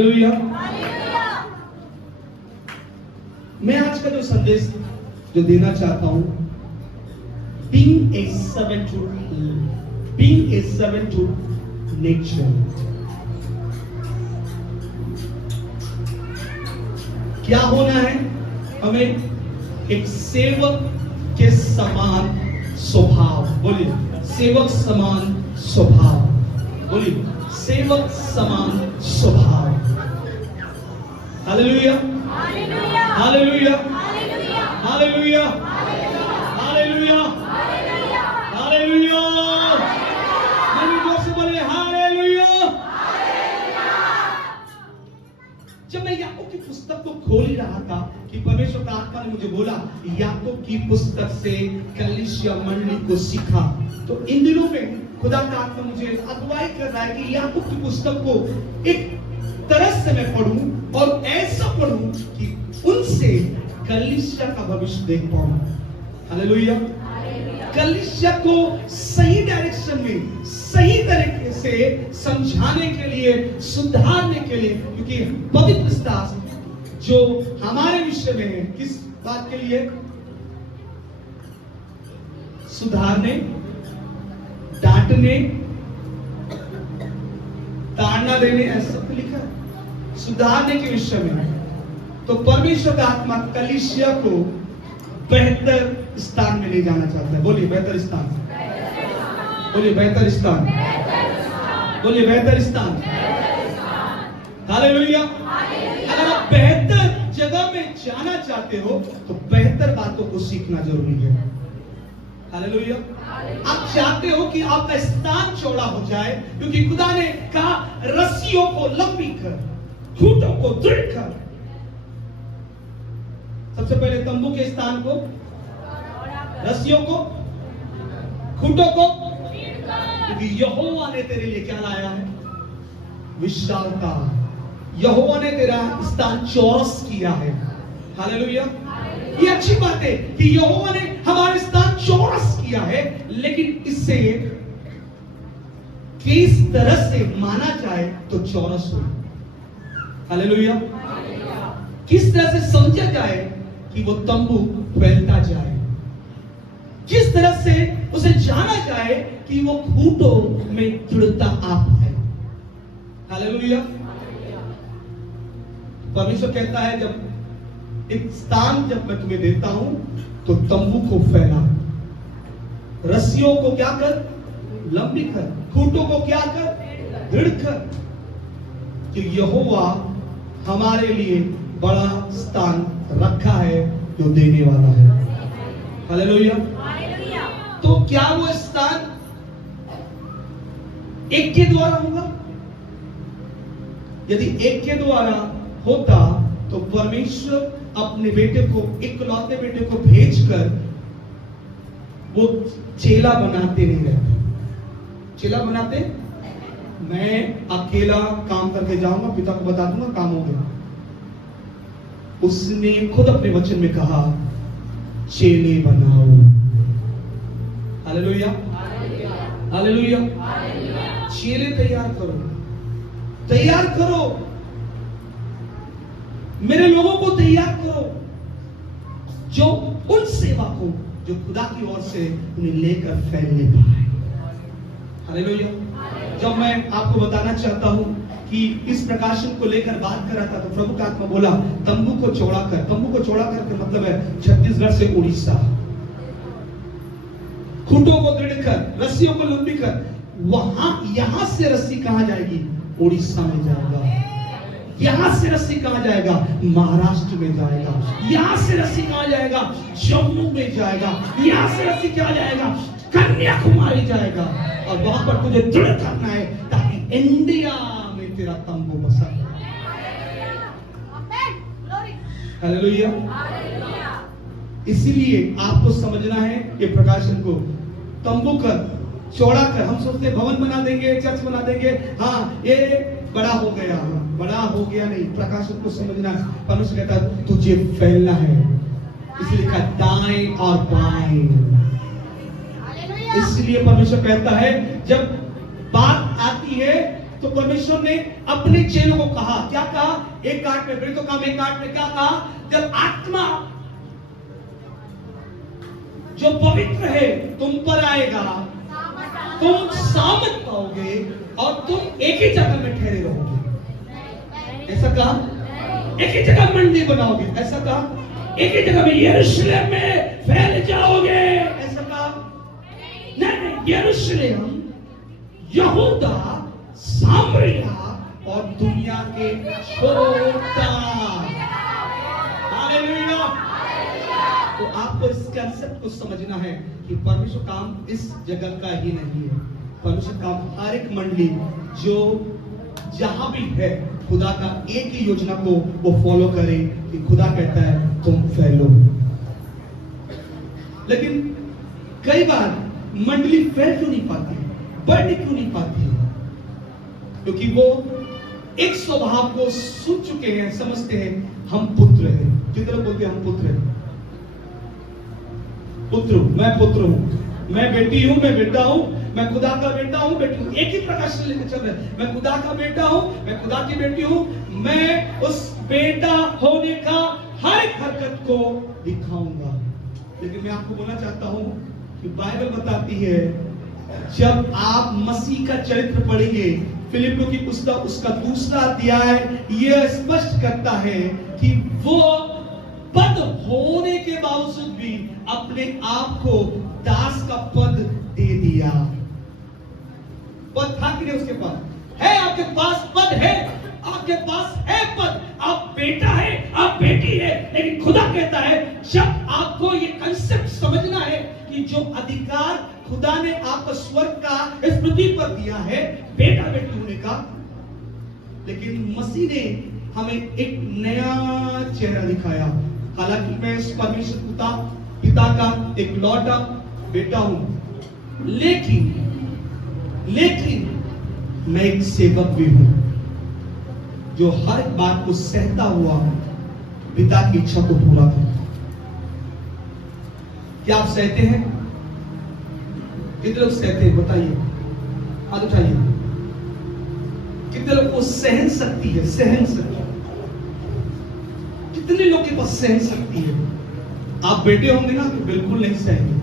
Hallelujah. मैं आज का जो संदेश जो देना चाहता हूं, being a servant to nature। क्या होना है? हमें एक सेवक के समान स्वभाव, बोलिए सेवक समान स्वभाव, बोलिए सेवक समान स्वभाव। Hallelujah, hallelujah, hallelujah, hallelujah, hallelujah, hallelujah. जोर से बोलिए हालेलुया। जब मैं याकूब की पुस्तक को खोल ही रहा था कि परमेश्वर का आत्मा ने मुझे बोला याकूब की पुस्तक से कलीसिया मंडली को सीखा, तो इन दिनों में खुदा का आत्मा मुझे अगुवाई कर रहा है कि याकूब की पुस्तक को एक तरह से मैं पढ़ूं और ऐसा पढ़ूं कि उनसे कलीसिया का भविष्य देख पाऊं। हालेलुया। कलीसिया को सही डायरेक्शन में सही तरीके से समझाने के लिए, सुधारने के लिए, क्योंकि पवित्र शास्त्र जो हमारे विषय में है किस बात के लिए? सुधारने, डांटने, ताड़ना देने, ऐसा सब लिखा है सुधारने के विषय में। तो परमेश्वर का आत्मा कलीसिया को बेहतर स्थान में ले जाना चाहता है। बोलिए बेहतर स्थान, बोलिए बेहतर स्थान, बोलिए बेहतर स्थान। हालेलुया। अगर आप बेहतर जगह में जाना चाहते हो तो बेहतर बातों को सीखना जरूरी है। हालेलुया। आप चाहते हो कि आपका स्थान चौड़ा हो जाए, क्योंकि खुदा ने कहा रस्सियों को लंबी कर, खूंटों को दृढ़ कर। सबसे पहले तंबू के स्थान को, रस्सियों को, खूंटों को, क्योंकि यहोवा ने तेरे लिए क्या लाया है? विशालता। यहोवा ने तेरा स्थान चौरस किया है। हालेलुया। ये अच्छी बात है कि यहोवा ने हमारे स्थान चौरस किया है, लेकिन इससे किस तरह से माना जाए तो चौरस हो। हालेलुया। किस तरह से समझा जाए कि वो तंबू फैलता जाए, किस तरह से उसे जाना जाए कि वो खूंटों में दृढ़ता आ पाए। हालेलुया। परमेश्वर कहता है जब एक स्थान जब मैं तुम्हें देता हूं तो तंबू को फैला, रस्सियों को क्या कर? लंबी कर, खूंटों को क्या कर? दृढ़ कर, कि यहोवा हमारे लिए बड़ा स्थान रखा है जो देने वाला है। हालेलुया। तो क्या वो स्थान एक के द्वारा होगा? यदि एक के द्वारा होता तो परमेश्वर अपने बेटे को, इकलौते बेटे को भेजकर वो चेला बनाते नहीं रहते। चेला बनाते, मैं अकेला काम करके जाऊंगा, पिता को बता दूंगा, काम हो गया। उसने खुद अपने वचन में कहा चेले बनाओ। Hallelujah, hallelujah. चेले तैयार करो, तैयार करो, मेरे लोगों को तैयार करो, जो उन सेवा को जो खुदा की ओर से उन्हें लेकर फैलने पाए। हालेलुया। जब मैं आपको बताना चाहता हूं कि इस प्रकाशन को लेकर बात कर रहा था तो प्रभु का आत्मा बोला तंबू को चौड़ा कर। तंबू को चौड़ा कर के मतलब है छत्तीसगढ़ से उड़ीसा। खूंटों को दृढ़ कर, रस्सियों को लंबी कर। वहां यहां से रस्सी कहां जाएगी? उड़ीसा में जाएगा। यहां से रस्सी कहां जाएगा? महाराष्ट्र में जाएगा। यहां से रस्सी कहां जाएगा? जम्मू में जाएगा। यहां से रस्सी क्या जाएगा? कन्याकुमारी जाएगा। और वहां पर तुझे दृढ़ करना है ताकि इंडिया में तेरा तंबू बसा। हालेलुया। इसीलिए आपको समझना है ये प्रकाशन को तंबू कर, चौड़ा कर। हम सोचते भवन बना देंगे, चर्च बना देंगे, हाँ ये बड़ा हो गया। बड़ा हो गया नहीं, प्रकाशन को समझना है। परमेश्वर कहता है तुझे फैलना है, इसलिए कहा दाएं और बाएं। इसलिए परमेश्वर कहता है जब बात आती है तो परमेश्वर ने अपने चेलों को कहा, क्या कहा? 1:8 में, फिर तो काम 1:8 में क्या कहा? जब आत्मा जो पवित्र है तुम पर आएगा, तुम सामर्थ पाओगे और तुम एक ही जगह में ठहरे रहोगे। ऐसा कहा? एक ही जगह मंडी बनाओगे। ऐसा कहा? एक ही जगह में यरूशलेम में फैल जाओगे। ऐसा कहा? नहीं, यरूशलेम, यहूदा, सामरिया और दुनिया के छोटा। हालेलुया। तो आपको इस कंसेप्ट को समझना है कि परमेश्वर काम इस जगह का ही नहीं है। परमेश्वर काम हर एक मंडली जो जहां भी है, खुदा का एक ही योजना को वो फॉलो करे कि खुदा कहता है तुम फैलो। लेकिन कई बार मंडली फैल क्यों नहीं पाती है, बढ़ क्यों नहीं पाती है? क्योंकि वो एक स्वभाव को सुन चुके हैं, समझते हैं हम पुत्र हैं। जितने लोग बोलते हैं हम पुत्र हैं, पुत्र हूं, मैं पुत्र हूं, मैं बेटी हूं, मैं बेटा हूं, मैं खुदा का बेटा हूं, बेटी हूं। एक ही प्रकाश से लेकर चल रहे हैं। मैं खुदा का बेटा हूं, मैं खुदा की बेटी हूं, मैं उस बेटा होने का हर एक हरकत को दिखाऊंगा। लेकिन मैं आपको बोलना चाहता हूं कि बाइबल बताती है, जब आप मसीह का चरित्र पढ़ेंगे, फिलिपियों की पुस्तक उसका 2 अध्याय यह स्पष्ट करता है कि वो पद होने के बावजूद भी अपने आप को दास का पद दे दिया। पद था कि नहीं उसके पास? है, आपके पास पद है, आपके पास है पद, आप बेटा है, आप बेटी है। लेकिन खुदा कहता है, जब आपको ये कंसेप्ट समझना है कि जो अधिकार खुदा ने आपको स्वर्ग का इस पृथ्वी पर दिया है बेटा बेटी होने का, लेकिन मसीह ने हमें एक नया चेहरा दिखाया। हालांकि मैं इस परमेश्वर पिता का एक लौटा बेटा हूं, लेकिन मैं एक सेवक भी हूं जो हर बात को सहता हुआ पिता की इच्छा को पूरा करता। क्या आप सहते हैं? कितने लोग सहते हैं बताइए, हाथ उठाइए। कितने लोग को सहन शक्ति है? सहन शक्ति कितने लोग के पास सहन शक्ति है? आप बेटे होंगे ना तो बिल्कुल नहीं सहेंगे,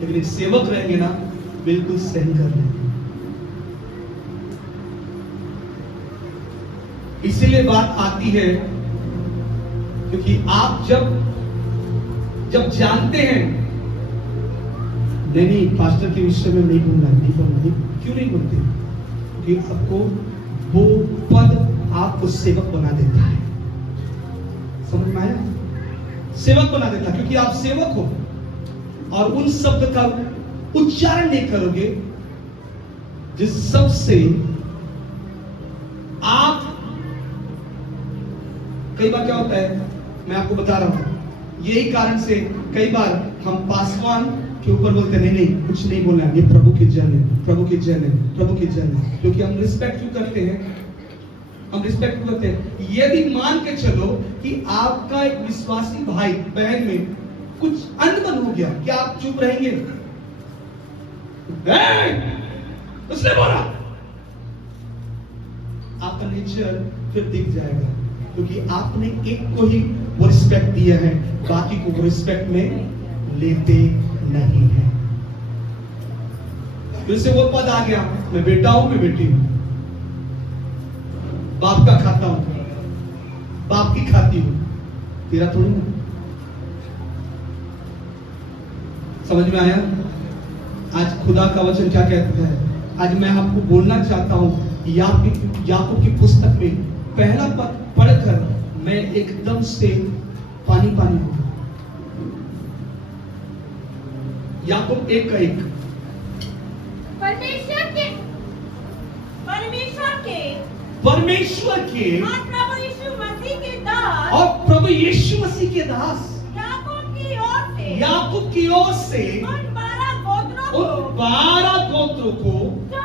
लेकिन एक सेवक रहेंगे ना बिल्कुल सहन कर लेंगे। इसीलिए बात आती है क्योंकि आप जब जानते हैं नहीं पास्टर के विषय में नहीं बोलना, क्यों नहीं बोलते? क्योंकि आपको वो पद आपको सेवक बना देता है। समझ में आया? सेवक बना देता, क्योंकि आप सेवक हो और उन शब्द का उच्चारण नहीं करोगे जिस शब्द से आप, कई बार क्या होता है, मैं आपको बता रहा हूं, यही कारण से कई बार हम पासवान के ऊपर बोलते नहीं कुछ नहीं बोलना है, ये प्रभु की जन है, प्रभु की जन है, प्रभु की जन है। क्योंकि हम रिस्पेक्ट क्यों करते हैं? हम रिस्पेक्ट करते हैं। यदि मान के चलो कि आपका एक विश्वासी भाई बहन में कुछ अनबन हो गया, क्या आप चुप रहेंगे? उसने बोला, आपका नेचर फिर दिख जाएगा, क्योंकि आपने एक को ही वो रिस्पेक्ट दिया है, बाकी को वो रिस्पेक्ट में लेते नहीं है। फिर से वो पद आ गया, मैं बेटा हूं, मैं बेटी हूं, बाप का खाता हूं, बाप की खाती हूं, तेरा थोड़ी ना। समझ में आया? आज खुदा का वचन क्या कहता है? आज मैं आपको बोलना चाहता हूं, याकूब की पुस्तक में पहला पद पढ़कर मैं एकदम से पानी हो गया। याकूब 1:1 परमेश्वर के और प्रभु यीशु मसीह के दास और प्रभु यीशु मसीह के दास याकूब की ओर से उन 12 गोत्रों को जो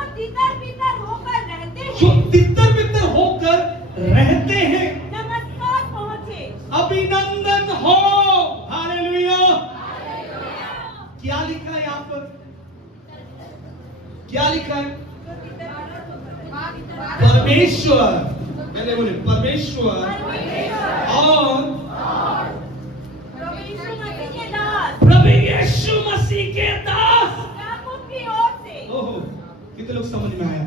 तितर-बितर होकर रहते हैं नमस्कार पहुंचे। अभिनंदन हो। हालेलुया। क्या लिखा है यहाँ पर? क्या लिखा है? परमेश्वर, पहले बोले परमेश्वर और प्रभु यीशु मसीह के दास प्रभु यीशु मसीह के दास। याकूब की ओर से। ओहो, कितने लोग समझ में आया?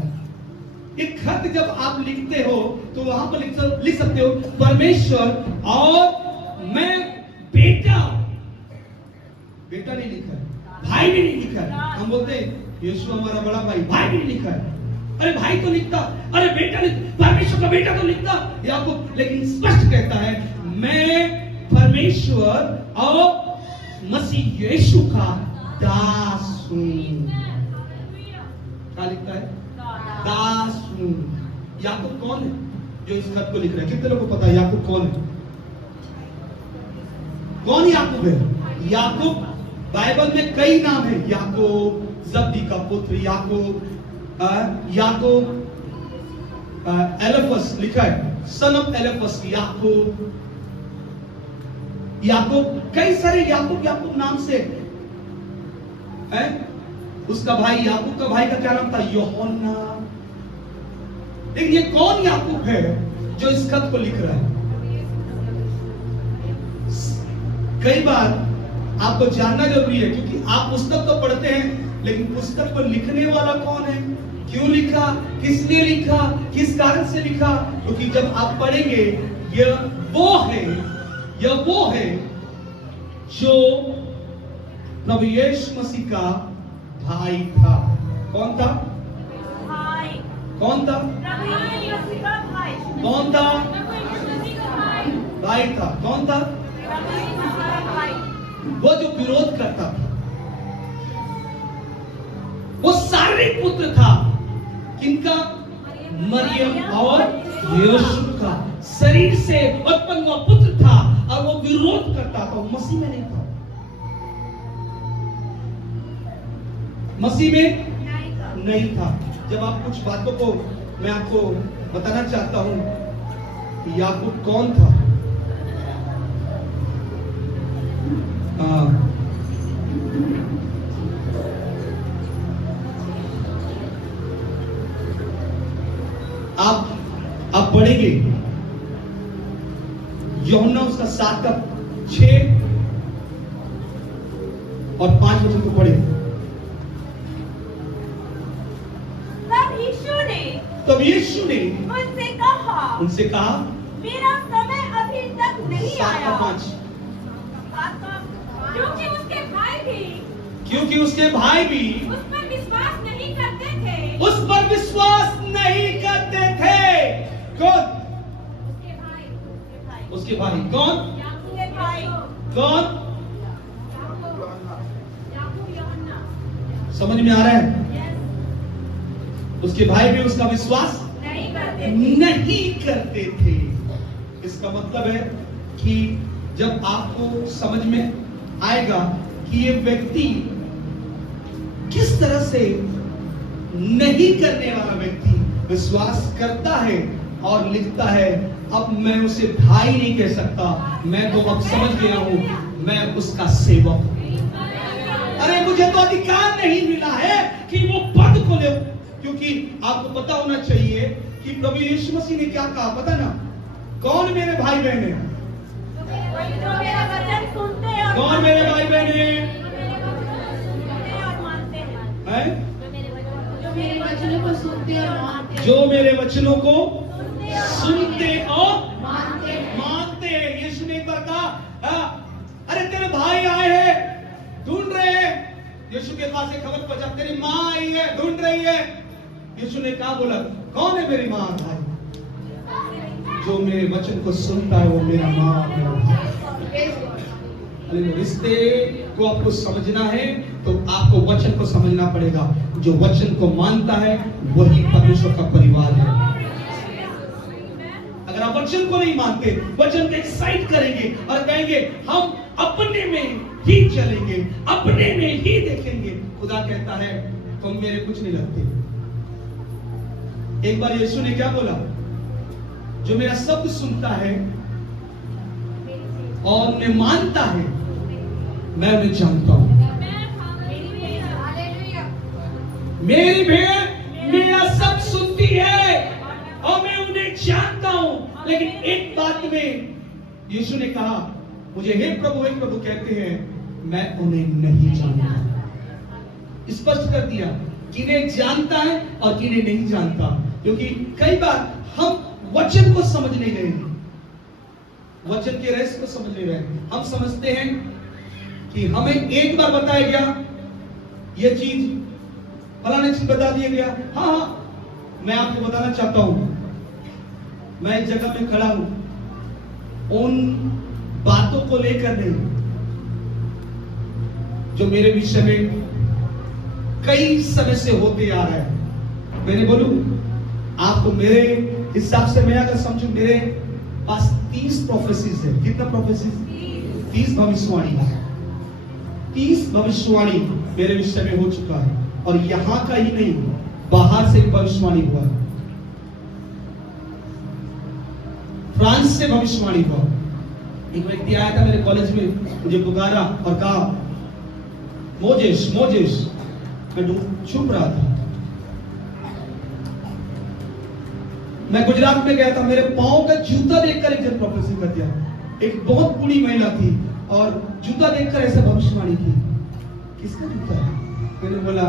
ये खत जब आप लिखते हो तो वहां पर लिख सकते हो परमेश्वर और मैं बेटा। बेटा नहीं लिखा है, भाई भी नहीं लिखा है। हम बोलते हैं यीशु हमारा बड़ा भाई, भाई भी नहीं लिखा है। अरे भाई तो लिखता, अरे बेटा परमेश्वर का बेटा तो लिखता याकूब, लेकिन स्पष्ट कहता है मैं परमेश्वर और मसीह यीशु का दास हूं। क्या लिखता है? दास हूं। याकूब कौन है जो इस खत को लिख रहा है? कितने लोगों को पता है याकूब कौन है? कौन याकूब है? याकूब, बाइबल में कई नाम है। याकूब जब्दी का पुत्र, याकूब एलेफस लिखा है, सन ऑफ एलेफस याकूब। याकूब, कई सारे याकूब याकूब नाम से है। उसका भाई याकूब का भाई का क्या नाम था? यूहन्ना। लेकिन ये कौन याकूब है जो इस खत को लिख रहा है? कई बार आपको जानना जरूरी है, क्योंकि आप पुस्तक तो पढ़ते हैं, लेकिन पुस्तक को लिखने वाला कौन है, क्यों लिखा, किसने लिखा, किस कारण से लिखा? क्योंकि जब आप पढ़ेंगे यह वो है जो प्रभु यीशु मसीह का भाई था। कौन था? भाई। कौन था? प्रभु यीशु मसीह का भाई। कौन था? प्रभु यीशु मसीह का भाई। भाई था। कौन था? प्रभु यीशु मसीह का भाई। वो जो विरोध करता था, वो शारीरिक पुत्र था। किनका? मरियम और यीशु का। शरीर से उत्पन्न हुआ पुत्र था और वो विरोध करता था। वो मसीह में नहीं था। मसीह में नहीं था। जब आप कुछ बातों को मैं आपको बताना चाहता हूं कि याकूब कौन था। आप पढ़ेंगे यूहन्ना उसका 7 का 6 और 5 वचन को पढ़े। तब यीशु ने उनसे कहा मेरा समय अभी तक नहीं 7 आया। का 5। क्योंकि उसके भाई भी उस पर विश्वास नहीं करते थे। उस पर विश्वास नहीं करते थे। कौन? उसके भाई। कौन? उसके भाई। कौन? समझ में आ रहा है? उसके भाई भी उसका विश्वास नहीं करते थे। इसका मतलब है कि जब आपको समझ में आएगा कि ये व्यक्ति किस तरह से नहीं करने वाला व्यक्ति विश्वास करता है और लिखता है, अब मैं उसे भाई नहीं कह सकता, मैं तो अब समझ गया हूं मैं उसका सेवक हूं। अरे मुझे तो अधिकार नहीं मिला है कि वो पद को ले, क्योंकि आपको पता होना चाहिए कि प्रभु यीशु मसीह ने क्या कहा, पता ना? कौन मेरे भाई बहन है? जो मेरा वचन सुनते हैं। कौन मेरे भाई बहन है? और मानते हैं। हैं? जो मेरे वचनों को सुनते और मानते हैं। जो मेरे वचनों को सुनते और मानते मानते हैं। यीशु ने एक बार कहा, अरे तेरे भाई आए हैं, ढूंढ रहे हैं। यीशु के पास एक खबर पहुंचा, तेरी माँ आई है, ढूंढ रही है। यीशु ने कहा, बोला कौन है मेरी माँ? भाई जो मेरे वचन को सुनता है वो मेरा माँ मेरा भाई। रिश्ते को आपको समझना है तो आपको वचन को समझना पड़ेगा। जो वचन को मानता है वही परमेश्वर का परिवार है। अगर आप वचन को नहीं मानते, वचन को एक्साइट करेंगे और कहेंगे हम अपने में ही चलेंगे, अपने में ही देखेंगे, खुदा कहता है तुम मेरे कुछ नहीं लगते। एक बार यीशु ने क्या बोला? जो मेरा शब्द सुनता है और उन्हें मानता है, मैं उन्हें जानता हूं। मेरी भेड़ मेरा शब्द सुनती है उन्हें जानता हूं। लेकिन एक बात में यीशु ने कहा, मुझे हे प्रभु कहते हैं, मैं उन्हें नहीं जानता। स्पष्ट कर दिया किन्हें जानता है और किन्हें नहीं जानता। क्योंकि कई बार हम वचन को समझ नहीं रहे, वचन के रहस्य को समझ नहीं रहे। हम समझते हैं कि हमें एक बार बताया गया ये चीज, फलाने चीज बता दिया गया। हाँ, मैं आपको बताना चाहता हूं, मैं एक जगह में खड़ा हूं, उन बातों को लेकर नहीं जो मेरे विषय में कई समय से होते आ रहा है। मैंने बोलूं आपको, मेरे हिसाब से मैं अगर समझू, मेरे पास 30 प्रोफेसीज है। कितना प्रोफेसीज? 30 भविष्यवाणी है। 30 भविष्यवाणी मेरे विषय में हो चुका है। और यहां का ही नहीं, बाहर से भविष्यवाणी हुआ, फ्रांस से भविष्यवाणी हुआ। एक व्यक्ति आया था मेरे कॉलेज में, मुझे पुकारा और कहा, मोजेस मोजेस। मैं चुप रहा था। मैं गुजरात में गया था, मेरे पांव का जूता देखकर एक जन प्रोफेसी कर दिया। एक बहुत बूढ़ी महिला थी और जूता देखकर ऐसे भविष्यवाणी की, किसका जूता है? मैंने बोला,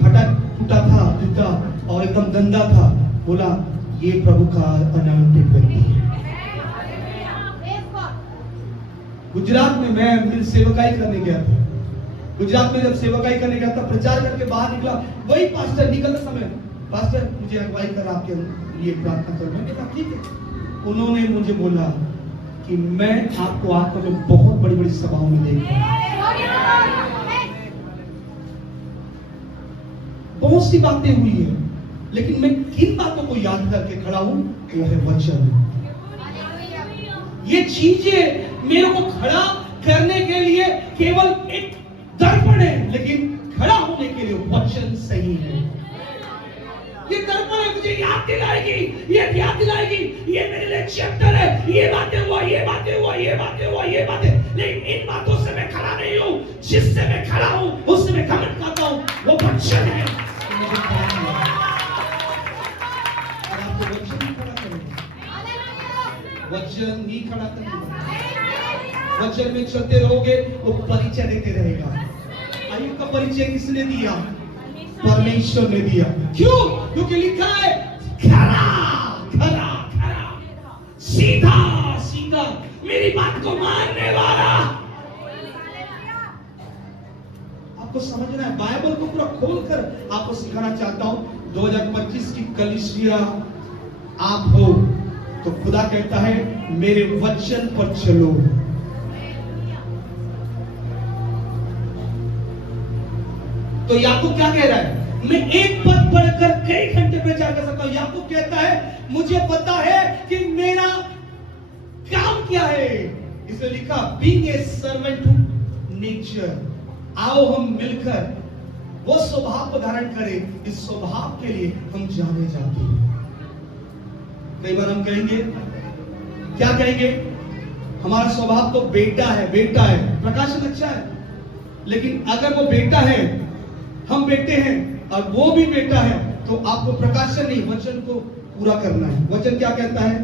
फटा टूटा था जूता और एकदम गंदा था। बोला, ये प्रभु का अनॉइंटेड व्यक्ति है। गुजरात में मैं सेवकाई करने गया था। गुजरात में जब सेवकाई करने गया था, प्रचार करके बाहर निकला, वही पास्टर निकलते समय, पास्टर मुझे अगुवाई कर आपके लिए प्रार्थना कर। मैंने कहा ठीक है। उन्होंने मुझे बोला कि मैं आपको आत्मा में बहुत बड़ी बड़ी सभाओं में देखता हूं। बहुत सी बातें हुई है, लेकिन मैं किन बातों को याद करके खड़ा हूं, वो है वचन। ये चीजें मेरे को खड़ा करने के लिए केवल एक दर्पण है, लेकिन खड़ा होने के लिए वचन सही है। ये दर्पण है, मुझे याद दिलाएगी, ये याद दिलाएगी, ये मेरे लिए चैप्टर है, ये बातें हुआ, ये बातें हुआ, ये बातें हुआ, ये बातें। लेकिन इन बातों से मैं खड़ा नहीं हूं। जिससे मैं खड़ा हूं, उससे मैं घमंड करता हूं, वो वचन है। और आपको वचन ही खड़ा करेगा, वचन ही खड़ा करेगा। वचन में चलते रहोगे, वो परिचय देते रहेगा। आयु का परिचय किसने दिया? परमेश्वर ने दिया। क्यों? क्योंकि लिखा है, खरा खरा खरा, सीधा सीधा, मेरी बात को मानने वाला। आपको समझना है, बाइबल को पूरा खोलकर आपको सिखाना चाहता हूं। 2025 की कलीसिया आप हो तो खुदा कहता है, मेरे वचन पर चलो। तो याकूब क्या कह रहा है? मैं एक पद पढ़कर कई घंटे प्रचार कर सकता हूं। याकूब कहता है, मुझे पता है कि मेरा काम क्या है। इसलिए लिखा, being a servant to nature. आओ हम मिलकर वो स्वभाव को धारण करें, इस स्वभाव के लिए हम जाने जाते हैं। कई बार हम कहेंगे, क्या कहेंगे? हमारा स्वभाव तो बेटा है, बेटा है। प्रकाशन अच्छा है, लेकिन अगर वो बेटा है, हम बेटे हैं और वो भी बेटा है, तो आपको प्रकाशन नहीं, वचन को पूरा करना है। वचन क्या कहता है?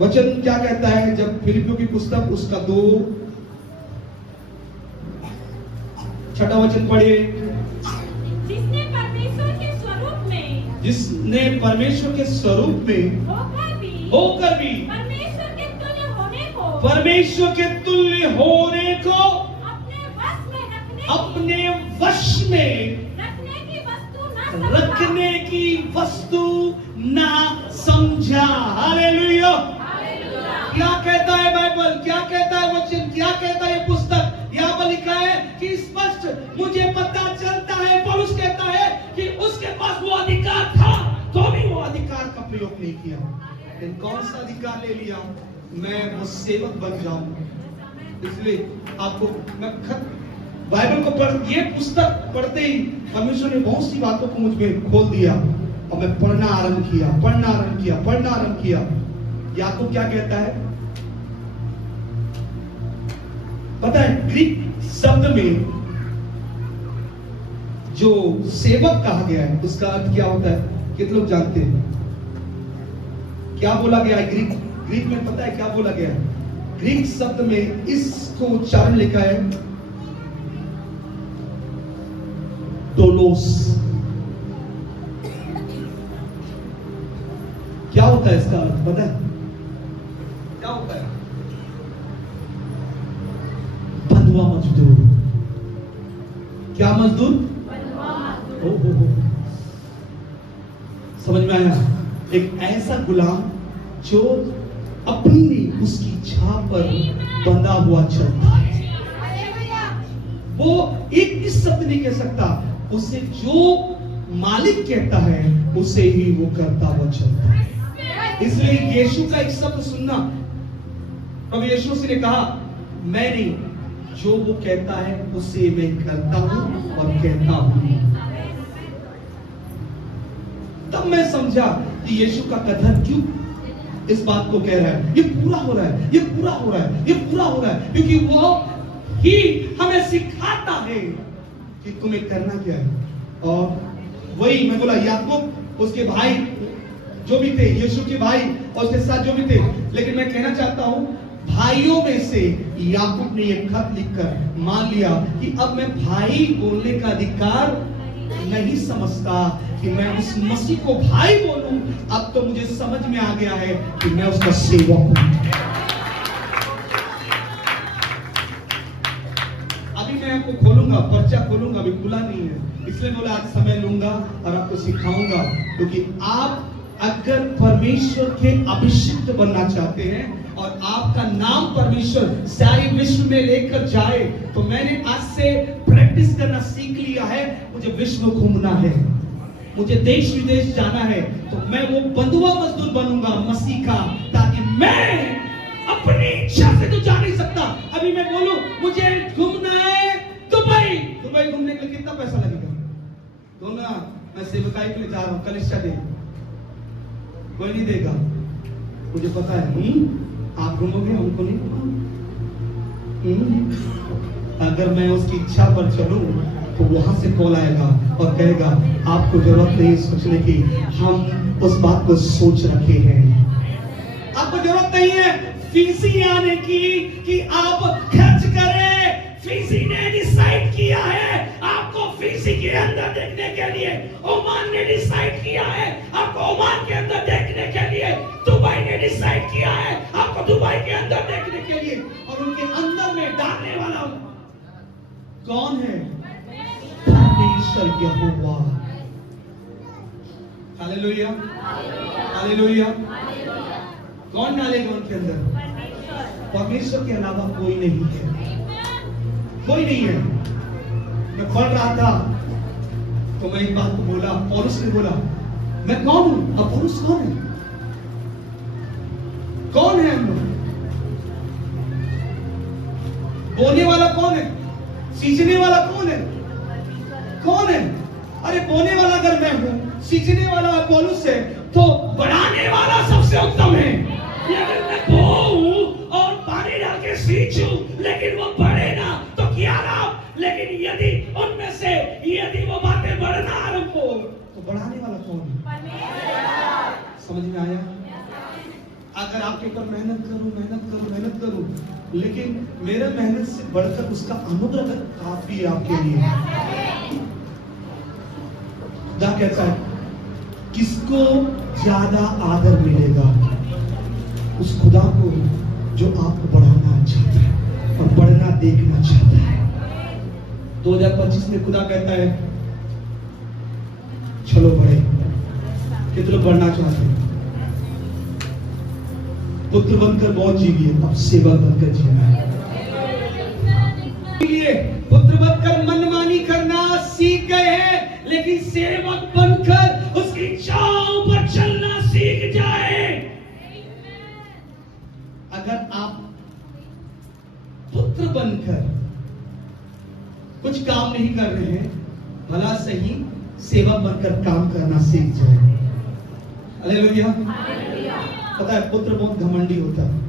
वचन क्या कहता है? जब फिलिपियों की पुस्तक उसका 2 वचन पढ़िए। जिसने परमेश्वर के स्वरूप में, जिसने परमेश्वर के स्वरूप में होकर भी परमेश्वर के तुल्य होने को, परमेश्वर के तुल्य होने को अपने वश में रखने की वस्तु ना समझा। हालेलुया। क्या कहता है बाइबल? क्या कहता है वचन? क्या कहता है ये पुस्तक? यहाँ पर लिखा है कि स्पष्ट मुझे पता चलता है, पौलुस कहता है कि उसके पास वो अधिकार था, तो भी वो अधिकार का प्रयोग नहीं किया। लेकिन कौन सा अधिकार ले लिया? मैं वो सेवक बन जाऊं। इसलिए आपको मैं बाइबल को ये पुस्तक पढ़ते ही परमेश्वर ने बहुत सी बातों को मुझ में खोल दिया और मैं पढ़ना आरंभ किया। याकूब क्या कहता है पता है? ग्रीक शब्द में जो सेवक कहा गया है, उसका अर्थ क्या होता है? कितने लोग जानते हैं क्या बोला गया है? ग्रीक ग्रीक में पता है क्या बोला गया है? ग्रीक शब्द में इसको उच्चारण लिखा है डोलोस। क्या होता है इसका अर्थ पता है? क्या होता है? बंधुआ मजदूर। क्या मजदूर? हो। समझ में आया? एक ऐसा गुलाम जो अपनी उसकी छाप पर बंधा हुआ चलता है। वो एक भी शब्द नहीं कह सकता, उसे जो मालिक कहता है उसे ही वो करता हुआ चलता है। इसलिए यीशु का एक शब्द सुनना, प्रभु यीशु मसीह ने कहा मैं नहीं, जो वो कहता है उसे मैं करता हूं और कहता हूं। तब मैं समझा कि यीशु का कथन क्यों इस बात को कह रहा है, ये पूरा हो रहा है, ये पूरा हो रहा है, ये पूरा हो रहा है, क्योंकि वो ही हमें सिखाता है कि तुम्हें करना क्या है। और वही मैं बोला, याकूब उसके भाई जो भी थे, यीशु के भाई और उसके साथ जो भी थे, लेकिन मैं कहना चाहता हूं भाइयों में से याकूब ने एक खत लिखकर मान लिया कि अब मैं भाई बोलने का अधिकार नहीं समझता कि मैं उस मसीह को भाई बोलूं। अब तो मुझे समझ में आ गया है कि मैं उसका सेवक हूं। अभी मैं आपको खोलूंगा, पर्चा खोलूंगा, अभी खुला नहीं है, इसलिए बोला आज समय लूंगा और आपको सिखाऊंगा। क्योंकि आप अगर परमेश्वर के अभिषिक्त बनना चाहते हैं और आपका नाम परमेश्वर सारे विश्व में लेकर जाए, तो मैंने आज से प्रैक्टिस करना सीख लिया है। मुझे विश्व घूमना है, मुझे देश विदेश जाना है, तो मैं वो बंधुआ मजदूर बनूंगा मसीह का, ताकि मैं अपनी इच्छा से तो जा नहीं सकता। अभी मैं बोलूं मुझे घूमना है दुबई, दुबई घूमने के लिए कितना पैसा लगेगा? तो ना मैं सेवकाई के लिए जा रहा हूं, कलिसिया दे, कोई नहीं देगा, मुझे पता है। आप घूमोगे, हमको नहीं घुमाओगे। अगर मैं उसकी इच्छा पर चलूं तो वहां से कॉल आएगा और कहेगा आपको जरूरत नहीं सोचने की, हम उस बात को सोच रखे हैं। आपको जरूरत नहीं है फीसी आने की कि आप खर्च करें। फीसी ने डिसाइड किया है आपको फीसी के अंदर देखने के लिए, ओमान ने डिसाइड किया है आपको ओमान के अंदर देखने के लिए, दुबई ने डिसाइड किया है आपको दुबई के अंदर देखने के लिए। और उनके अंदर में डालने वाला कौन है? परमेश्वर यहोवा। Hallelujah, hallelujah. कौन डालेगा उनके अंदर? परमेश्वर के अलावा कोई नहीं है, कोई नहीं है। मैं पढ़ रहा था तो मैं एक बात को बोला, पौलुस ने बोला मैं कौन हूं? अब पौलुस कौन है? कौन है हम लोग? बोने वाला कौन है? सींचने वाला कौन है? कौन है? अरे बोने वाला अगर मैं हूं, सींचने वाला पौलुस है, तो बढ़ाने वाला सबसे उत्तम है। अगर मैं बोऊं और पानी डाल के सींचूं लेकिन वो बढ़े ना तो क्या लाभ? लेकिन यदि उनमें से यदि वो बातें बढ़ना आरंभ हो तो बढ़ाने वाला कौन है? समझ में आया? अगर आपके ऊपर मेहनत करूं, लेकिन मेरा मेहनत से बढ़कर उसका अनुग्रह काफी है आपके लिए। खुदा कहता है किसको ज्यादा आदर मिलेगा? उस खुदा को जो आपको बढ़ाना चाहता है और बढ़ना देखना चाहता है। 2025 में खुदा कहता है चलो बढ़े। कितने लोग बढ़ना चाहते हैं? पुत्र बनकर बहुत जी लिए, अब सेवक बनकर जीना है। पुत्र बनकर मनमानी करना सीख गए हैं, लेकिन सेवक बनकर उसकी इच्छाओं पर चलना सीख जाए। अगर आप पुत्र बनकर कुछ काम नहीं कर रहे हैं, भला सही सेवक बनकर काम करना सीख जाए। हालेलुया। पता है पुत्र बहुत घमंडी होता है।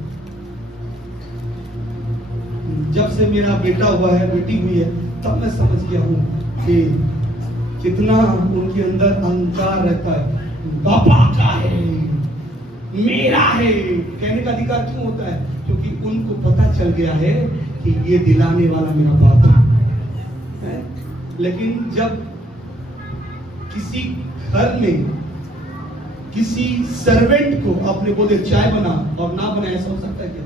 जब से मेरा बेटा हुआ है, बेटी हुई है, तब मैं समझ गया हूं कि कितना उनके अंदर अहंकार रहता है। पापा का है, मेरा है कहने का अधिकार क्यों होता है? क्योंकि उनको पता चल गया है कि ये दिलाने वाला मेरा बाप है। लेकिन जब किसी घर में किसी सर्वेंट को आपने बोले चाय बना और ना बना, ऐसा हो सकता है क्या?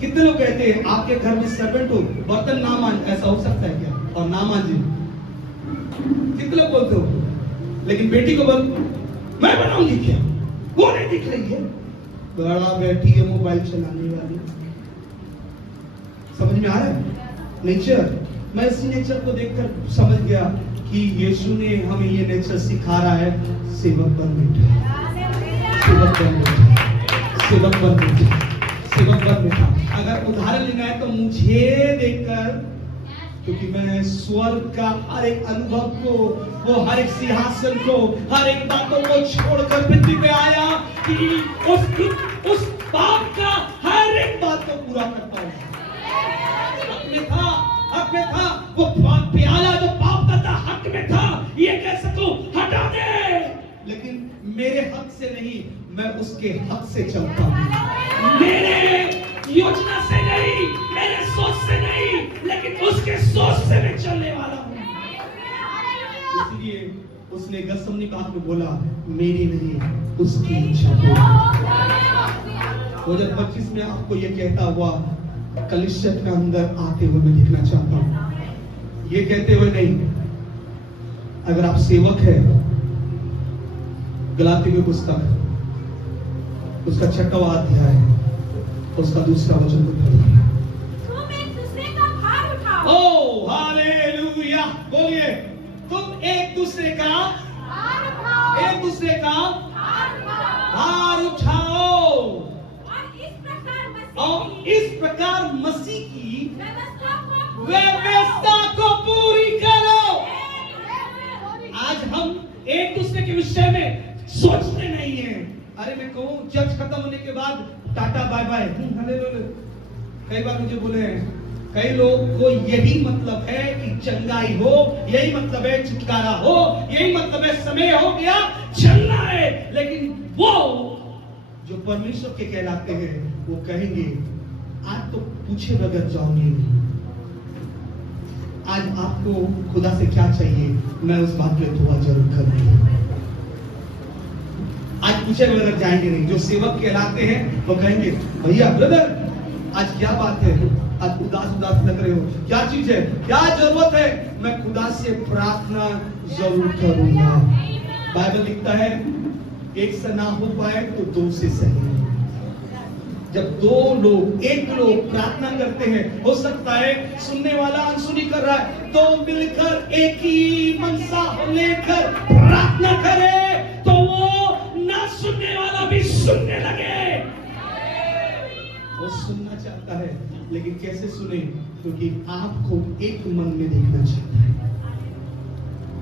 कितने लोग कहते हैं आपके घर में सर्वेंट हो बर्तन ना मान, ऐसा हो सकता है क्या? और ना मांझे, कितने लोग बोलते हो? लेकिन बेटी को बोल मैं बनाऊंगी क्या, वो नहीं दिख रही है, बड़ा बैठी है मोबाइल चलाने वाली। समझ में आ रहा है नेचर? मैं इसी नेचर को देखकर समझ गया कि यीशु ने हमें ये नेचर सिखा रहा है, सेवक बन बेटा, सेवक बन बेटा, सेवक बन बेटा, सेवक बन बेटा। अगर उदाहरण लेना है तो मुझे देखकर, क्योंकि मैं स्वर्ग का हर एक अनुभव को, वो हर एक सिंहासन को, हर एक बातों को छोड़कर पृथ्वी पे आया कि उस बाप का हर एक बात को पूरा करता हूं। हक में था वो प्याला जो बाप का था, हक में था ये कह सकूं हटा दे, लेकिन मेरे हक से नहीं, मैं उसके हक से चलता हूं। मेरे योजना से नहीं, मेरे सोच से नहीं, लेकिन उसके सोच से मैं चलने वाला हूं। इसलिए उसने गसमनी बात में बोला मेरी नहीं उसकी इच्छा पूरी। 2025 में आपको ये कहता हुआ कलीसिया के अंदर आते हुए मैं देखना चाहता हूं, ये कहते हुए नहीं। अगर आप सेवक है, गलाती की पुस्तक उसका 6वां अध्याय उसका 2रा वचन को पढ़िए। तुम एक दूसरे का भार उठाओ। ओ हालेलुया, बोलिए तुम एक दूसरे का भार उठाओ। एक दूसरे का भार उठाओ। भार उठाओ और इस प्रकार मसीह और इस प्रकार मसीह की व्यवस्था व्यवस्था को पूरी करो। आज हम एक दूसरे के विषय में सोचते नहीं है। अरे मैं कहूँ चर्च खत्म होने के बाद टाटा बाय बाय, कई बार मुझे बोले हैं, कई लोग को यही मतलब है कि चंगाई हो, यही मतलब है छुटकारा हो, यही मतलब है समय हो गया चलना है। लेकिन वो जो परमेश्वर के कहलाते हैं वो कहेंगे आज तो पूछे बगैर जाओगे नहीं। आज आपको खुदा से क्या चाहिए, मैं उस बात पे दुआ जरूर करूंगी। आज पूछे बगैर जाएंगे नहीं। जो सेवक कहलाते हैं वो कहेंगे भैया ब्रदर आज क्या बात है, आज उदास उदास लग रहे हो, क्या चीज है, क्या जरूरत है, मैं खुदा से प्रार्थना जरूर करूंगा। बाइबल लिखता है एक से ना हो पाए तो 2 से सही। जब 2 लोग, एक लोग प्रार्थना करते हैं, हो सकता है सुनने वाला अनसुनी कर रहा है, तो मिलकर एक ही मनसा लेकर प्रार्थना करे तो वो ना सुनने वाला भी सुनने लगे। वो सुनना चाहता है लेकिन कैसे सुने, क्योंकि आपको एक मन में देखना चाहता है।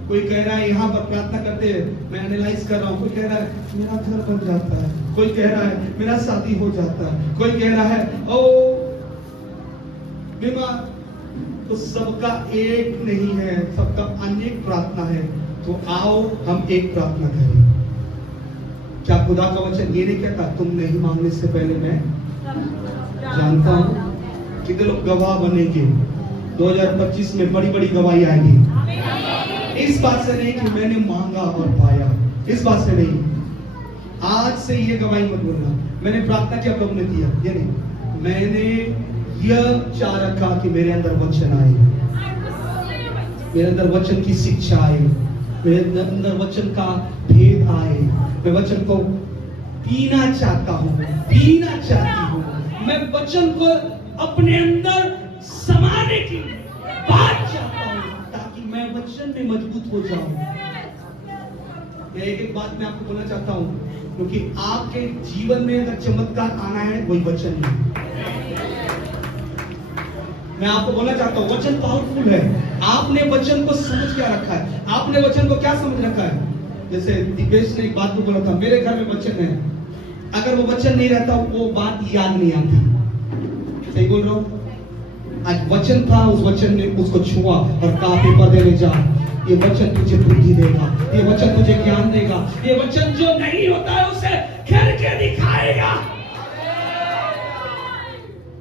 कोई कह रहा है यहाँ पर प्रार्थना करते हैं, मैं एनालाइज कर रहा हूँ, कोई कह रहा है मेरा घर बन जाता है, कोई कह रहा है मेरा शादी हो जाता है, कोई कह रहा है ओ बीमार। तो सबका एक नहीं है, सबका अनेक प्रार्थना है। तो आओ हम एक प्रार्थना करें। क्या खुदा का वचन ये नहीं कहता तुम नहीं मांगने से पहले मैं जानता हूं? कितने लोग गवाह बनेंगे 2025 में? बड़ी बड़ी गवाही आएगी। इस बात से नहीं कि मैंने मांगा और पाया, इस बात से नहीं। आज से ये गवाही मत बोलना मैंने प्रार्थना किया प्रभु ने दिया, ये नहीं। मैंने यह चाह रखा कि मेरे अंदर वचन आए, मेरे अंदर वचन की शिक्षा आए, मेरे अंदर वचन का भेद आए। मैं वचन को पीना चाहता हूँ, पीना चाहती हूँ। मैं वचन को अपने अंदर समाने की बात चाहता हूँ ताकि मैं वचन में मजबूत हो जाऊं। एक एक बात मैं आपको बोलना चाहता हूँ, क्योंकि आपके जीवन में अगर चमत्कार आना है वही वचन है। मैं आपको बोलना चाहता हूँ वचन पावरफुल है। आपने वचन को समझ क्या रखा है? आपने वचन को क्या समझ रखा है? जैसे दिपेश ने एक बात को बोला था, मेरे घर में वचन है, अगर वो वचन नहीं रहता वो बात याद नहीं आती। सही बोल रहा हूँ? आज वचन था, उस वचन ने उसको छुआ और कहा पेपर देने जा। ये वचन तुझे बुद्धि देगा, ये वचन तुझे ज्ञान देगा, ये वचन जो नहीं होता है उसे करके दिखाएगा।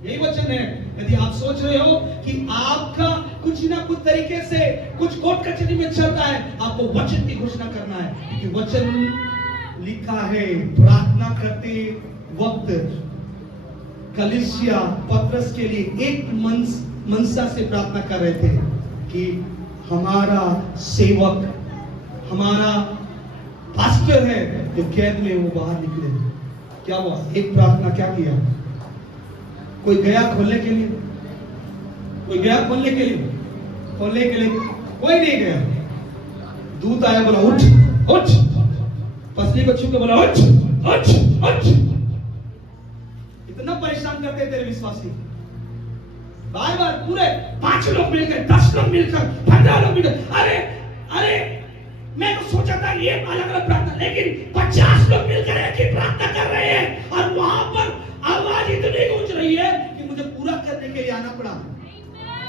यही वचन है। यदि आप सोच रहे हो कि आपका कुछ ना कुछ तरीके से कुछ कोर्ट कचहरी में चलता है, आपको वचन की घोषणा करना है, क्योंकि वचन लिखा है। प्रार्थना करते वक्त कलीसिया पतरस के लिए एक मनसा से प्रार्थना कर रहे थे कि हमारा सेवक, हमारा पास्टर है जो कैद में, वो बाहर निकले। क्या हुआ? एक प्रार्थना क्या किया? कोई गया खोलने के लिए, कोई गया खोलने के लिए, खोलने के लिए कोई नहीं गया। दूत आया, बोला उठ उठ, पसली को छू के बोला उठ उठ उठ। इतना परेशान करते हैं तेरे विश्वासी, बार बार पूरे 5 लोग मिलकर, 10 लोग मिलकर, 15 लोग मिलकर, अरे अरे मैं तो सोचा था ये अलग अलग प्रार्थना, लेकिन 50 लोग मिलकर एक ही प्रार्थना कर रहे हैं और वहां पर आवाज इतनी गूंज रही है कि मुझे पूरा करने के लिए आना पड़ा।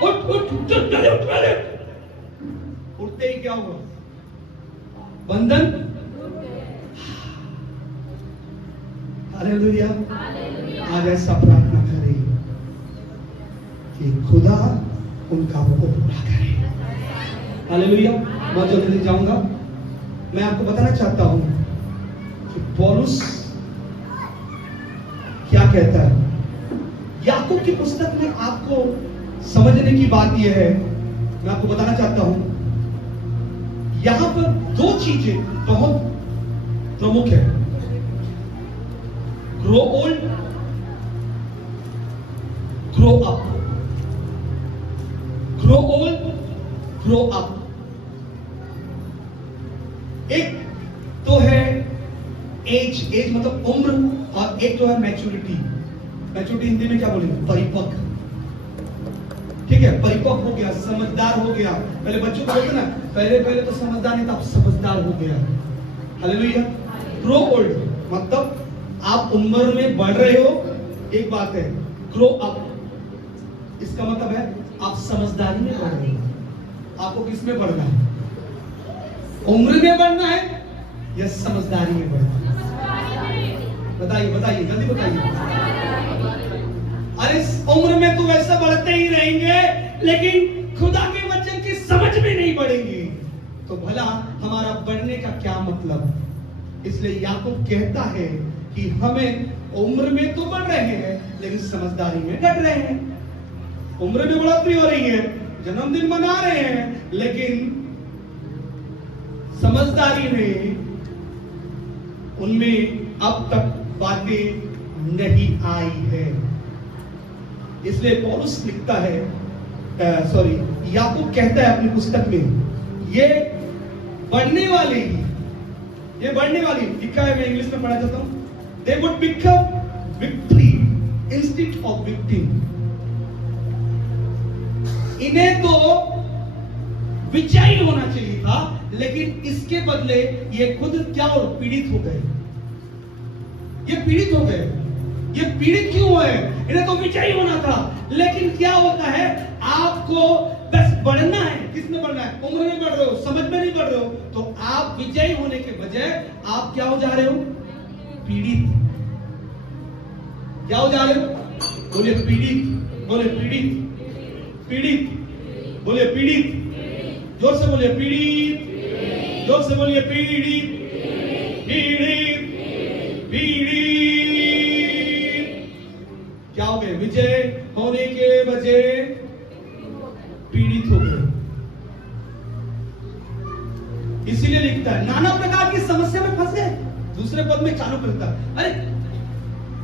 उठ उठ उठ चले उठ चले। उठते ही क्या हुआ? बंधन। हालेलुया। आज ऐसा प्रार्थना करें कि खुदा उन कामों को पूरा करे। हालेलुया। मैं जल्दी जाऊंगा। मैं आपको बताना चाहता हूं कि पौलुस क्या कहता है। याकूब की पुस्तक में आपको समझने की बात यह है, मैं आपको बताना चाहता हूं, यहां पर 2 चीजें बहुत प्रमुख है। Grow old, grow up. Grow old, grow up. एक तो है एज, एज मतलब उम्र, और एक तो है मैच्योरिटी। मैच्योरिटी हिंदी में क्या बोलेंगे? परिपक्व। ठीक है, परिपक्व हो गया, समझदार हो गया। पहले बच्चों को बोलते ना, पहले तो समझदार नहीं था, अब समझदार हो गया। हालेलुया। ग्रो ओल्ड मतलब आप उम्र में बढ़ रहे हो, एक बात है। ग्रो अप इसका मतलब है आप समझदारी में बढ़ रहे हो। आपको किस में बढ़ना है? उम्र में बढ़ना है या समझदारी में बढ़ना है? बताइए बताइए, जल्दी बताइए। अरे उम्र में तो वैसे बढ़ते ही रहेंगे, लेकिन खुदा के वचन की समझ में नहीं बढ़ेंगे, तो भला हमारा बढ़ने का क्या मतलब? इसलिए याकूब कहता है कि हमें उम्र में तो बढ़ रहे हैं, लेकिन समझदारी में घट रहे हैं। उम्र में बढ़ोतरी हो रही है, जन्मदिन मना रहे हैं, लेकिन समझदारी में उनमें अब तक बातें नहीं आई है। इसलिए पौलुस लिखता है, याकूब कहता है अपनी पुस्तक में, ये बढ़ने वाले ही, ये बढ़ने वाली, लिखा है, मैं इंग्लिश में पढ़ा चाहता हूं, they would become victory instead of victim। इन्हें तो विजयी होना चाहिए था, लेकिन इसके बदले ये खुद क्या हो, पीड़ित हो गए। ये पीड़ित हो गए। ये पीड़ित क्यों हुए? इन्हें तो विजयी होना था, लेकिन क्या होता है, आपको बस बढ़ना है। किसमें बढ़ना है? उम्र में बढ़ रहे हो, समझ में नहीं बढ़ रहे हो, तो आप विजयी होने के बजाय आप क्या हो जा रहे हो? पीड़ित। क्या हो जा रहे हो? बोले पीड़ित, बोले पीड़ित, पीड़ित, बोले पीड़ित, जोर से बोलिए पीड़ित, जोर से बोलिए पीड़ित, पीड़ित, पीड़ित। क्या हो गए? विजय होने के बजाय पीड़ित हो गए। इसीलिए लिखता है, नाना प्रकार की समस्या में फंसे। दूसरे पद में चालू करता है, अरे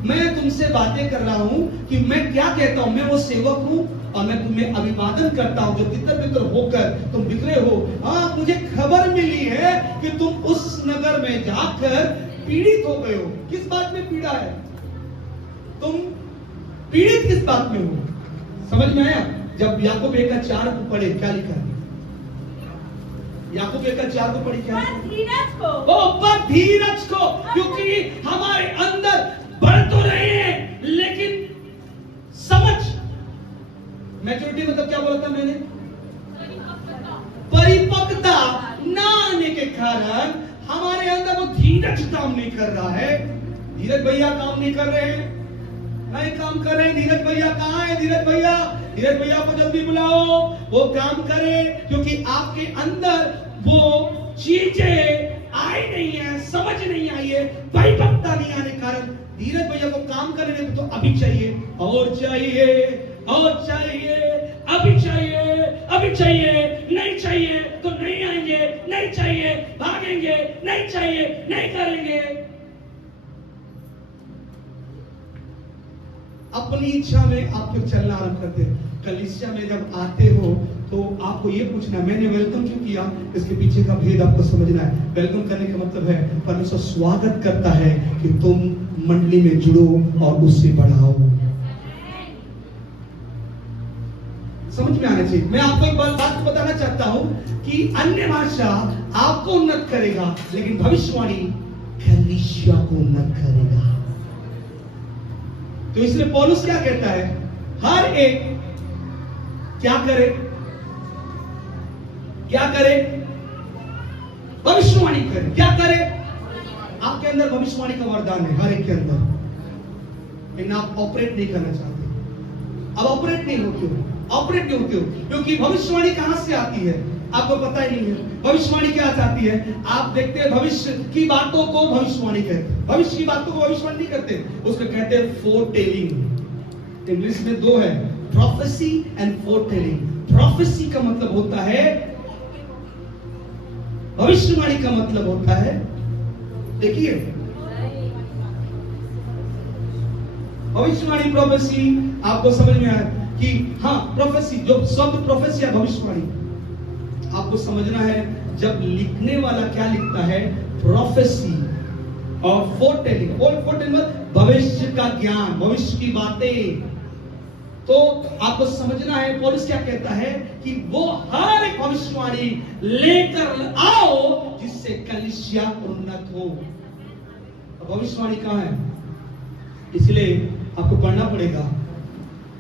मैं तुमसे बातें कर रहा हूं कि मैं क्या कहता हूं, मैं वो सेवक हूं और मैं तुम्हें अभिवादन करता हूं जो तितर बितर होकर तुम बिखरे हो। हाँ, मुझे खबर मिली है कि तुम उस नगर में जाकर पीड़ित हो गए हो। किस बात में पीड़ा है? तुम पीड़ित किस बात में हो? समझ में आया? जब याकूब 1:4 को पढ़े, क्या लिखा है? याकूब 1:4 को पढ़ी, क्या? पर धीरज को, क्योंकि हमारे अंदर बढ़ तो रहे हैं, लेकिन समझ, मैच्योरिटी मतलब क्या बोला था मैंने? परिपक्वता क्षमता ना आने के कारण हमारे अंदर वो धीरज काम नहीं कर रहा है। धीरज भैया काम नहीं कर रहे हैं, नहीं काम कर रहे हैं। धीरज भैया कहाँ है? धीरज भैया, धीरज भैया को जल्दी बुलाओ, वो काम करे, क्योंकि आपके अंदर वो चीजें आई नहीं है, समझ नहीं आई है, परिपक्वता नहीं आने के कारण धीरज भैया को काम करने देते। तो अभी चाहिए और चाहिए और चाहिए, अभी चाहिए, अभी चाहिए, नहीं चाहिए तो नहीं आएंगे, नहीं चाहिए भागेंगे, नहीं चाहिए नहीं करेंगे। अपनी इच्छा में आप लोग चलना आरंभ करते हैं। कलीसिया में जब आते हो तो आपको ये पूछना है, मैंने वेलकम क्यों किया? इसके पीछे का भेद आपको समझना है। वेलकम करने का मतलब है परमेश्वर स्वागत करता है कि तुम मंडली में जुड़ो और उससे बढ़ाओ। समझ में आना चाहिए। मैं आपको एक बात बताना चाहता हूं कि अन्य भाषा आपको उन्नत करेगा, लेकिन भविष्यवाणी कलीसिया को उन्नत करेगा। तो इसलिए पौलुस क्या कहता है? हर एक क्या करे? क्या करे? भविष्यवाणी करे। क्या करे? आपके अंदर भविष्यवाणी का वरदान है, हर एक के अंदर, लेकिन आप ऑपरेट नहीं करना चाहते। अब ऑपरेट नहीं होते हो, ऑपरेट नहीं होते हो, क्योंकि भविष्यवाणी कहां से आती है आपको पता ही नहीं है। भविष्यवाणी क्या आती है? आप देखते हैं भविष्य की बातों को भविष्यवाणी कहते हैं। भविष्य की बातों को भविष्यवाणी नहीं करते, उसको कहते हैं फोरटेलिंग। इंग्लिश में दो है, प्रोफेसी एंड फोरटेलिंग। प्रोफेसी का मतलब होता है, भविष्यवाणी का मतलब होता है, देखिए भविष्यवाणी प्रोफेसी आपको समझ में आया कि हाँ, प्रोफेसी जो शब्द प्रोफेसी या भविष्यवाणी आपको समझना है। जब लिखने वाला क्या लिखता है? प्रोफेसी और फोरटेलिंग। फोरटेलिंग भविष्य का ज्ञान, भविष्य की बातें। तो आपको समझना है पौलुस क्या कहता है कि वो हर एक भविष्यवाणी लेकर आओ जिससे कलीसिया उन्नत हो। भविष्यवाणी कहां है? इसलिए आपको पढ़ना पड़ेगा।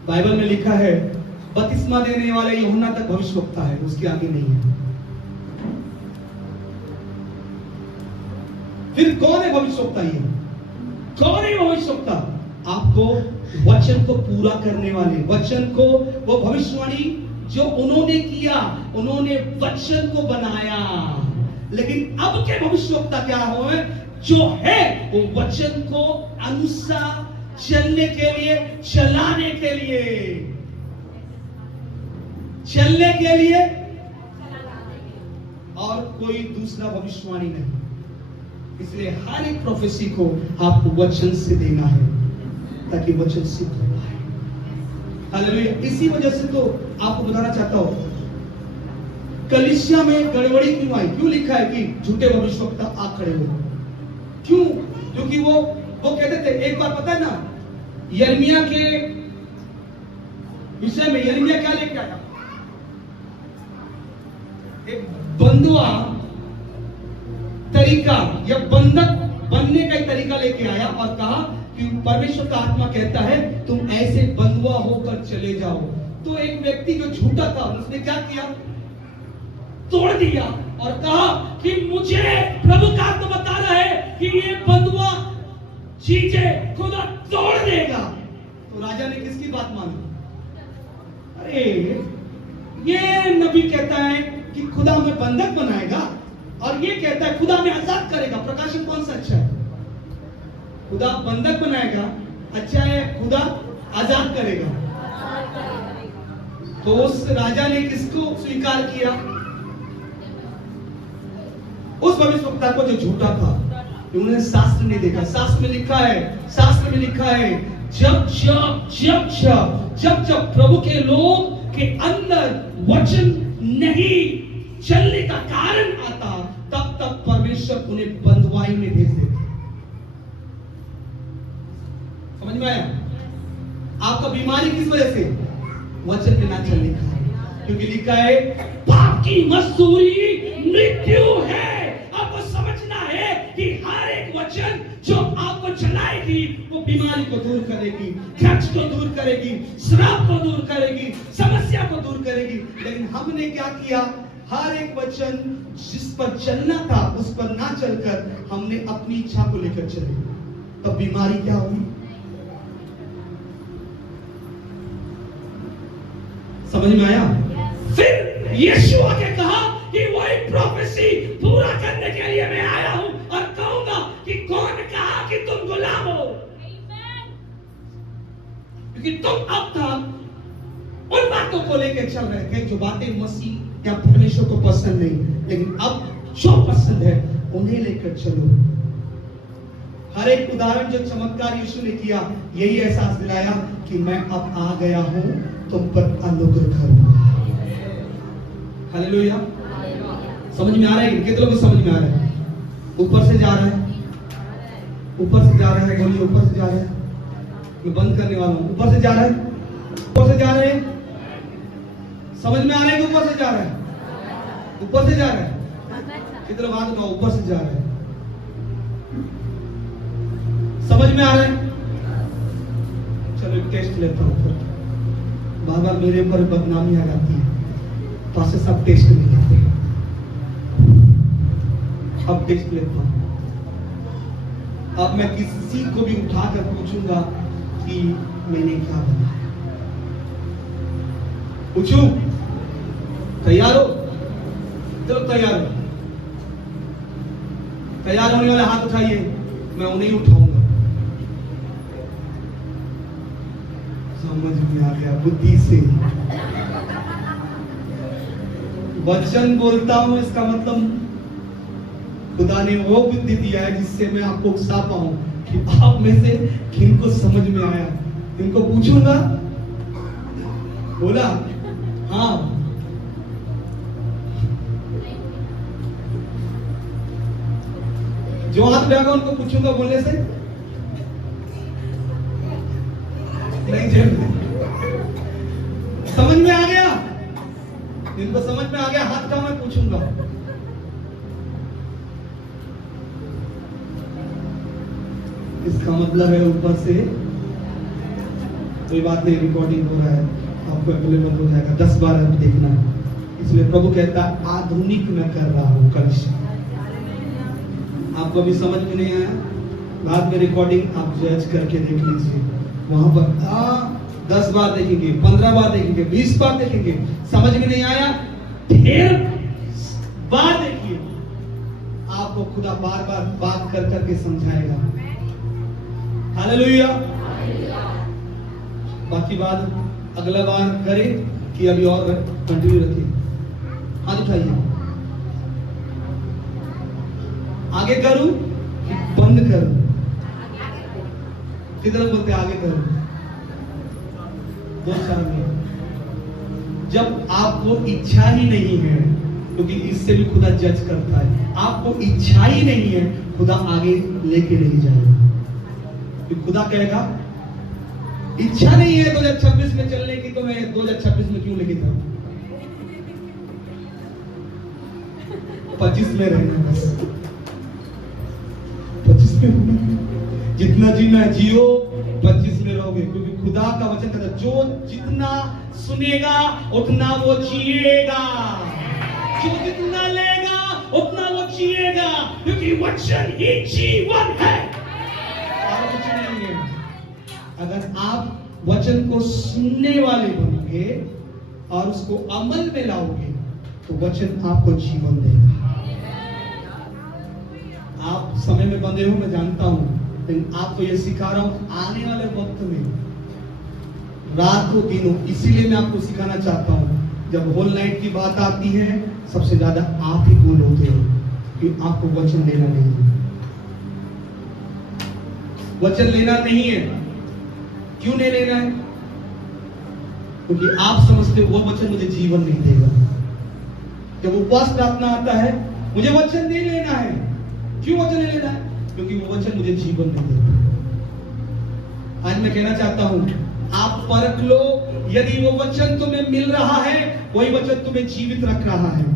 बाइबल में लिखा है बपतिस्मा देने वाले यूहन्ना तक भविष्यवक्ता है, उसके आगे नहीं है। फिर कौन है भविष्यवक्ता? ये कौन है भविष्यवक्ता? आपको वचन को पूरा करने वाले, वचन को, वो भविष्यवाणी जो उन्होंने किया, उन्होंने वचन को बनाया। लेकिन अब के भविष्यवक्ता क्या हो, जो है वो वचन को अनुसार चलने के लिए, चलाने के लिए, चलने के लिए, और कोई दूसरा भविष्यवाणी नहीं। इसलिए हर एक प्रोफेसी को आपको वचन से देना है ताकि वचन सिद्ध हो पाए। हालेलुया। इसी वजह से तो आपको बताना चाहता हूं कलीसिया में गड़बड़ी क्यों आई, क्यों लिखा है कि झूठे भविष्यवक्ता आ खड़े हो। क्यों? क्योंकि वो कहते थे, एक बार पता है ना, यिर्मयाह के विषय में यिर्मयाह क्या लेके आया? एक बंधुआ तरीका या बंधक बनने का तरीका लेके आया और कहा कि परमेश्वर का आत्मा कहता है तुम ऐसे बंधुआ होकर चले जाओ। तो एक व्यक्ति जो झूठा था उसने क्या किया? तोड़ दिया और कहा कि मुझे प्रभु का आत्मा बता रहा है कि ये बंधुआ चीजें खुदा तोड़ देगा। तो राजा ने किसकी बात मानी? अरे ये नबी कहता है कि खुदा हमें बंधक बनाएगा और ये कहता है खुदा हमें आजाद करेगा। प्रकाशन कौन सा अच्छा है? खुदा बंधक बनाएगा अच्छा है, खुदा आजाद करेगा। तो उस राजा ने किसको स्वीकार किया? उस भविष्यवक्ता को जो झूठा था। उन्होंने शास्त्र नहीं देखा। शास्त्र में लिखा है, शास्त्र में लिखा है जब जब जब जब जब जब प्रभु के लोग के अंदर वचन नहीं चलने का कारण आता, तब तब परमेश्वर उन्हें बंधुआई में भेज देते। समझ में आया? आपका बीमारी किस वजह से? वचन के ना चलने का। क्योंकि लिखा है पाप की मजदूरी मृत्यु है। आपको समझना है कि हर एक वचन जो आपको चलाएगी वो बीमारी को दूर करेगी, खर्च को दूर करेगी, श्राप को दूर करेगी, समस्या को दूर करेगी। लेकिन हमने क्या किया? हर एक वचन जिस पर चलना था उस पर ना चलकर हमने अपनी इच्छा को लेकर चले, तब बीमारी क्या हुई? समझ में आया? फिर यीशु आके कहा कि वही प्रोफेसी पूरा करने के लिए मैं आया हूं और कहूंगा कि कौन कहा कि तुम गुलाम हो। क्योंकि तुम अब तक उन बातों को लेकर चल रहे थे जो बातें मसीह या परमेश्वर को पसंद नहीं, लेकिन अब जो पसंद है उन्हें लेकर चलो। हर एक उदाहरण जो चमत्कार यीशु ने किया, यही एहसास दिलाया कि मैं अब आ गया हूं तुम पर अनुग्रह करूंगा। हालेलुया। समझ में आ रहा है? कितने लोगों को समझ में आ रहा है? ऊपर से जा रहा है, ऊपर से जा रहा है, बोलिए ऊपर से जा रहा है। मैं बंद करने वाला हूं। ऊपर से जा रहा है, ऊपर से जा रहे हैं। समझ में आ रहा है कि ऊपर से जा रहा है? ऊपर से जा रहा है। कितने लोग हाथ उठाओ, ऊपर से जा रहा है। समझ में आ रहा है? चलो एक टेस्ट लेता हूं। बार बार मेरे ऊपर बदनामी आ जाती है, पास सब टेस्ट नहीं लेते। अब टेस्ट लेता हूं। अब मैं किसी को भी उठाकर पूछूंगा कि मैंने क्या बनाया। पूछूं? तैयार हो? चलो तैयार हो। तैयार होने वाले हाथ उठाइए, मैं उन्हें ही उठाऊंगा। समझ में आ गया? बुद्धि से वचन बोलता हूं, इसका मतलब खुदा ने वो बुद्धि दिया है जिससे मैं आपको उकसा पाऊं कि आप में से किनको समझ में आया। इनको पूछूंगा, बोला हाँ। जो हाथ उठाएगा उनको पूछूंगा बोलने से नहीं। समझ में आ गया? इनको समझ में आ गया हाथ का मैं पूछूंगा। इसका मतलब है ऊपर से कोई बात नहीं, रिकॉर्डिंग हो रहा है, आपको अवेलेबल हो जाएगा। 10 बार अब देखना है। इसलिए प्रभु कहता है आधुनिक मैं कर रहा हूं कलिसिया। आपको अभी समझ में नहीं आया, बाद में रिकॉर्डिंग आप जज करके देख लीजिए। वहां पर 10 बार देखेंगे, 15 बार देखेंगे, 20 बार देखेंगे। समझ में नहीं आया, फिर बार देखिए। आपको खुदा बार बार बात कर करके समझाएगा। हालेलुया। बाकी बात अगला बार करें कि अभी और कंटिन्यू रखिए। हाथ उठाइए। आगे करूं कि बंद करूं? किधर बोलते आगे करूं? 2-4 मिनट। जब आपको इच्छा ही नहीं है, क्योंकि इससे भी खुदा जज करता है, आपको इच्छा ही नहीं है, खुदा आगे लेके नहीं जाएगा। कि खुदा कहेगा इच्छा नहीं है 2026 में चलने की, तो मैं 2026 में क्यों लेके जाऊं? 25 में रहना, बस 25 में होना। जितना जीना है जियो, 25 में रहोगे। क्योंकि खुदा का वचन कहता है जो जितना सुनेगा उतना वो जिएगा, जो जितना लेगा उतना वो जिएगा। क्योंकि वचन ही जीवन है और कुछ नहीं है। अगर आप वचन को सुनने वाले बनोगे और उसको अमल में लाओगे तो वचन आपको जीवन देगा। आप समय में बंधे हो, मैं जानता हूं, लेकिन आपको यह सिखा रहा हूं आने वाले वक्त में, रात हो दिन हो, इसीलिए मैं आपको सिखाना चाहता हूं। जब होल नाइट की बात आती है, सबसे ज्यादा आप ही गोल होते हो कि आपको वचन लेना नहीं है। वचन लेना नहीं है। क्यों नहीं लेना है? क्योंकि आप समझते हो वो वचन मुझे जीवन नहीं देगा। जब उपवास प्रार्थना आता है, मुझे वचन नहीं लेना है। क्यों वचन नहीं लेना है? क्योंकि वो वचन मुझे जीवन नहीं देगा। आज मैं कहना चाहता हूं, आप परख लो, यदि वो वचन तुम्हें मिल रहा है, वही वचन तुम्हें जीवित रख रहा है।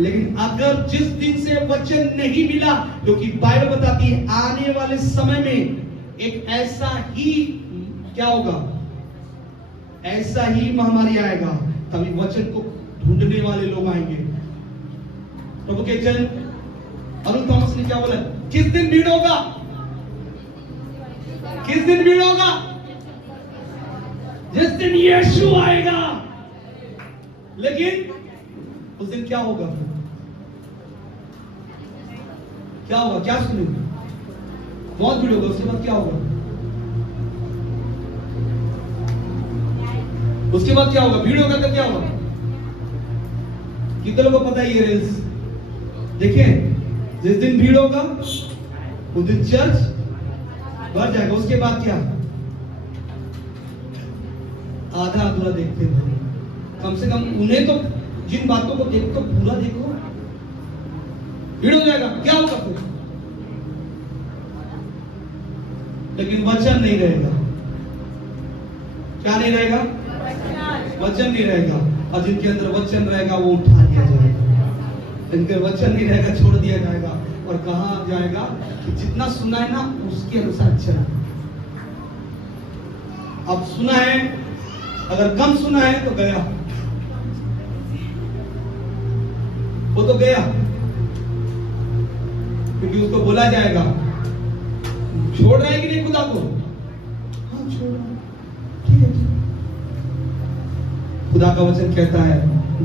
लेकिन अगर जिस दिन से वचन नहीं मिला, क्योंकि बाइबल बताती है आने वाले समय में एक ऐसा ही क्या होगा, ऐसा ही महामारी आएगा, तभी वचन को ढूंढने वाले लोग आएंगे। प्रभु के जन अरुण थॉमस ने क्या बोला, किस दिन भीड़ होगा, किस दिन भीड़ होगा, जिस दिन यीशु आएगा। लेकिन उस दिन क्या होगा, क्या होगा, क्या सुनेंगे, बहुत भीड़ होगा, उसके बाद क्या होगा, उसके बाद क्या होगा, भीड़ होगा तो क्या होगा, कितने लोगों को पता है ये रेल्स, देखिए जिस दिन भीड़ होगा उस दिन चर्च भर जाएगा, उसके बाद क्या, आधा अधूरा देखते हैं, कम से कम उन्हें तो, जिन बातों को देखो पूरा देखो, भीड़ हो जाएगा, क्या होगा फिर, लेकिन वचन नहीं रहेगा, क्या नहीं रहेगा, वचन नहीं रहेगा, और जिनके अंदर वचन रहेगा वो उठा लिया जाएगा, जिनके वचन नहीं रहेगा छोड़ दिया जाएगा, और कहा जाएगा कि जितना सुना है ना उसके अनुसार चला। अब सुना है, अगर कम सुना है तो गया, वो तो गया, क्योंकि उसको बोला जाएगा छोड़ रहा है कि नहीं खुदा को, हाँ छोड़ रहा है, ठीक है। खुदा का वचन कहता है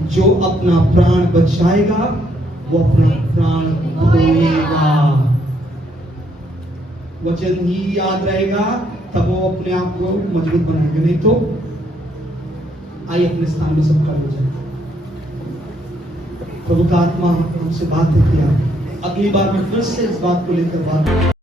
जो अपना प्राण बचाएगा वो अपना प्राण खोएगा, वचन ही याद रहेगा तब वो अपने आप को मजबूत बनाएगा, नहीं तो आइए अपने स्थान में सब कर हो जाए। प्रभु का आत्मा हमसे बात किया, अगली बार मैं फिर से इस बात को लेकर बात